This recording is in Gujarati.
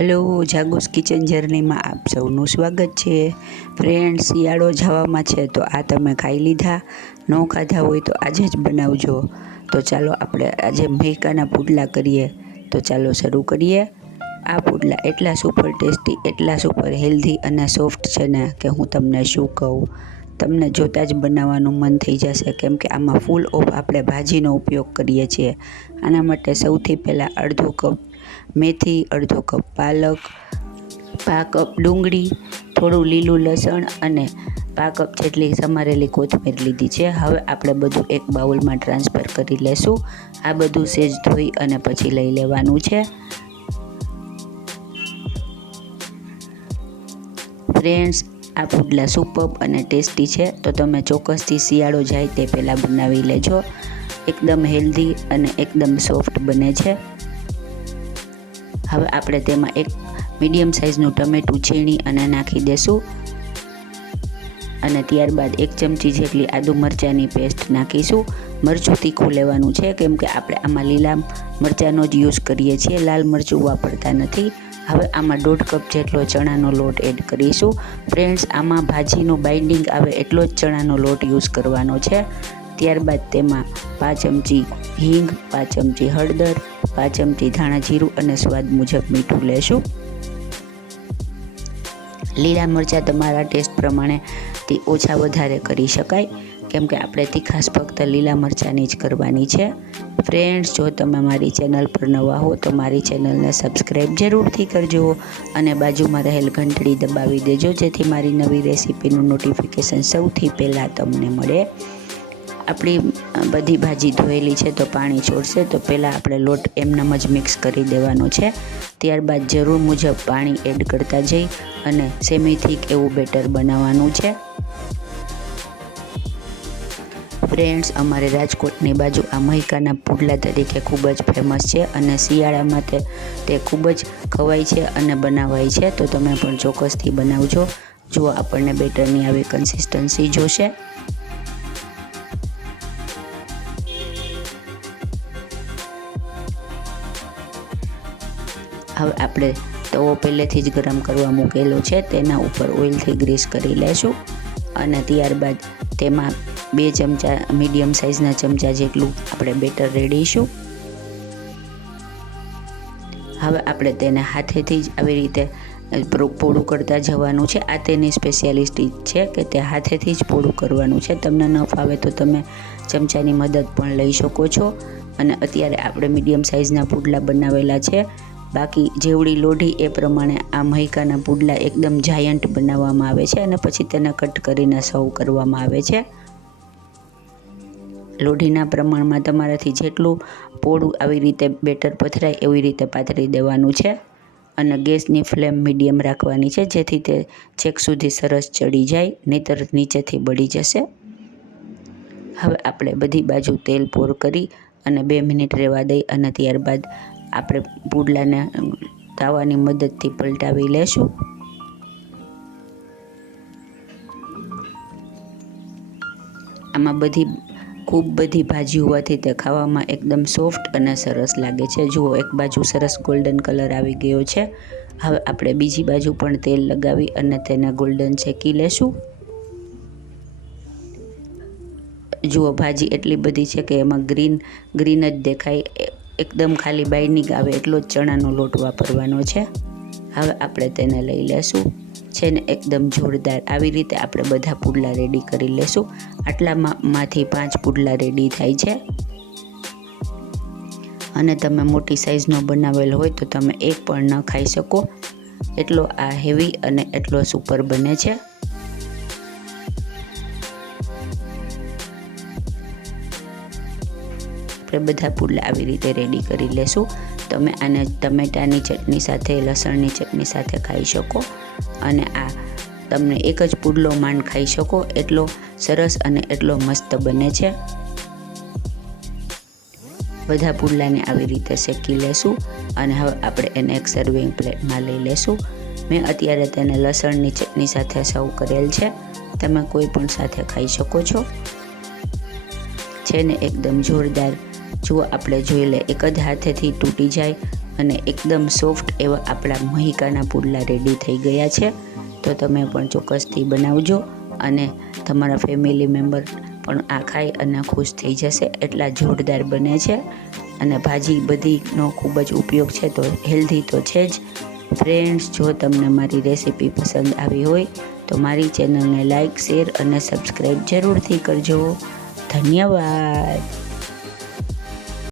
હલો, જાગુસ કિચન જર્નીમાં આપ સૌનું સ્વાગત છે. ફ્રેન્ડ શિયાળો જવામાં છે તો આ તમે ખાઈ લીધા. ન ખાધા હોય તો આજે જ બનાવજો. તો ચાલો આપણે આજે મેકાના પુડલા કરીએ. તો ચાલો શરૂ કરીએ. આ પુડલા એટલા સુપર ટેસ્ટી, એટલા સુપર હેલ્ધી અને સોફ્ટ છે ને કે હું તમને શું કહું. તમને જોતાં જ બનાવવાનું મન થઈ જશે કેમ કે આમાં ફૂલ ઓફ આપણે ભાજીનો ઉપયોગ કરીએ છીએ. આના માટે સૌથી પહેલાં અડધો કપ મેથી, અડધો કપ પાલક પા કપ ડુંગળી, થોડું લીલું લસણ અને પા કપ જેટલી સમારેલી કોથમીર લીધી છે. હવે આપણે બધું એક બાઉલમાં ટ્રાન્સફર કરી લેશું. આ બધું સેજ ધોઈ અને પછી લઈ લેવાનું છે. ફ્રેન્ડ્સ, આ પુડલા સુપર અને ટેસ્ટી છે. તો તમે ચોક્કસથી શિયાળો જાય તે પહેલાં બનાવી લેજો. એકદમ હેલ્ધી અને એકદમ સોફ્ટ બને છે. હવે આપણે તેમાં એક મીડિયમ સાઇઝનું ટમેટું છીણી અને નાખી દેશું. અને ત્યારબાદ એક ચમચી જેટલી આદુ મરચાંની પેસ્ટ નાખીશું. મરચું તીખું લેવાનું છે, કેમ કે આપણે આમાં લીલા મરચાંનો જ યુઝ કરીએ છીએ. લાલ મરચું વાપરતા નથી. હવે આમાં દોઢ કપ જેટલો ચણાનો લોટ એડ કરીશું. ફ્રેન્ડ્સ, આમાં ભાજીનું બાઇન્ડિંગ આવે એટલો જ ચણાનો લોટ યુઝ કરવાનો છે. ત્યારબાદ તેમાં પાંચ ચમચી હિંગ, પાંચ ચમચી હળદર પાંચ ચમચી ધાણા જીરું અને સ્વાદ મુજબ મીઠું લેશું. લીલા મરચાં તમારા ટેસ્ટ પ્રમાણેથી ઓછા વધારે કરી શકાય, કેમ કે આપણે તીખાસ ફક્ત લીલા મરચાંની જ કરવાની છે. ફ્રેન્ડ્સ, જો તમે મારી ચેનલ પર નવા હો, તો મારી ચેનલને સબસ્ક્રાઈબ જરૂરથી કરજો અને બાજુમાં રહેલ ઘંટડી દબાવી દેજો, જેથી મારી નવી રેસીપીનું નોટિફિકેશન સૌથી પહેલાં તમને મળે. આપણી બધી ભાજી ધોયેલી છે તો પાણી છોડશે. તો પહેલાં આપણે લોટ એમનામ જ મિક્સ કરી દેવાનો છે. ત્યારબાદ જરૂર મુજબ પાણી એડ કરતા જઈ અને સેમી એવું બેટર બનાવવાનું છે. ફ્રેન્ડ્સ, અમારે રાજકોટની બાજુ આ મહિકાના પુડલા તરીકે ખૂબ જ ફેમસ છે અને શિયાળામાં તે તે ખૂબ જ ખવાય છે અને બનાવાય છે. તો તમે પણ ચોક્કસથી બનાવજો. જો આપણને બેટરની આવી કન્સિસ્ટન્સી જોશે. હવે આપણે તવો પહેલેથી જ ગરમ કરવા મૂકેલો છે. તેના ઉપર ઓઇલથી ગ્રીસ કરી લેશું અને ત્યારબાદ તેમાં બે ચમચા મીડિયમ સાઇઝના ચમચા જેટલું આપણે બેટર રેડીશું. હવે આપણે તેને હાથેથી જ આવી રીતે પોળું કરતા જવાનું છે. આ તેની સ્પેશિયાલિસ્ટી છે કે તે હાથેથી જ પોળું કરવાનું છે. તમને ન ફાવે તો તમે ચમચાની મદદ પણ લઈ શકો છો. અને અત્યારે આપણે મીડિયમ સાઇઝના પુડલા બનાવેલા છે. બાકી જેવડી લોઢી એ પ્રમાણે આ મહિકાના પુડલા એકદમ જાયન્ટ બનાવવામાં આવે છે અને પછી તેને કટ કરીને સર્વ કરવામાં આવે છે. લોઢીના પ્રમાણમાં તમારાથી જેટલું પોળું આવી રીતે બેટર પથરાય એવી રીતે પાથરી દેવાનું છે અને ગેસની ફ્લેમ મીડિયમ રાખવાની છે જેથી તે છેક સુધી સરસ ચડી જાય, નહીતર નીચેથી બળી જશે. હવે આપણે બધી બાજુ તેલ પોર કરી અને બે મિનિટ રહેવા દઈ અને ત્યારબાદ આપણે પુડલાને તાવાની મદદથી પલટાવી લેશું. આમાં બધી, ખૂબ બધી ભાજી હોવાથી તે ખાવામાં એકદમ સોફ્ટ અને સરસ લાગે છે. જુઓ, એક બાજુ સરસ ગોલ્ડન કલર આવી ગયો છે. હવે આપણે બીજી બાજુ પણ તેલ લગાવી અને તેને ગોલ્ડન શેકી લેશું. જુઓ, ભાજી એટલી બધી છે કે એમાં ગ્રીન ગ્રીન જ દેખાય. એકદમ ખાલી બાઇન્ડિંગ આવે એટલો જ ચણાનો લોટ વાપરવાનો છે. હવે આપણે તેને લઈ લેશું. છે ને એકદમ જોરદાર આવી રીતે આપણે બધા પુડલા રેડી કરી લેશું. આટલામાંથી પાંચ પુડલા રેડી થાય છે. અને તમે મોટી સાઇઝનો બનાવેલ હોય તો તમે એક પણ ન ખાઈ શકો. એટલો આ હેવી અને એટલો સુપર બને છે. આપણે બધા પુડલા આવી રીતે રેડી કરી લેશું. તમે આને ટમેટાની ચટણી સાથે, લસણની ચટણી સાથે ખાઈ શકો અને આ તમને એક જ પુડલો માંડ ખાઈ શકો. એટલો સરસ અને એટલો મસ્ત બને છે. બધા પુડલાને આવી રીતે શેકી લેશું અને હવે આપણે એને એક સર્વિંગ પ્લેટમાં લઈ લેશું. મેં અત્યારે તેને લસણની ચટણી સાથે સર્વ કરેલ છે. તમે કોઈ પણ સાથે ખાઈ શકો છો. છે ને એકદમ જોરદાર જુઓ આપણે જોઈ લે, એક જ હાથેથી તૂટી જાય અને એકદમ સોફ્ટ એવા આપણા મહિકાના પુડલા રેડી થઈ ગયા છે, તો તમે પણ ચોક્કસથી બનાવજો અને તમારા ફેમિલી મેમ્બર પણ આ ખાઈ અને ખુશ થઈ જશે. એટલા જોરદાર બને છે અને ભાજી બધીનો ખૂબ જ ઉપયોગ છે, તો હેલ્ધી તો છે જ. ફ્રેન્ડ્સ જો તમને મારી રેસીપી પસંદ આવી હોય, તો મારી ચેનલને લાઇક શેર અને સબસ્ક્રાઈબ જરૂરથી કરજો. ધન્યવાદ.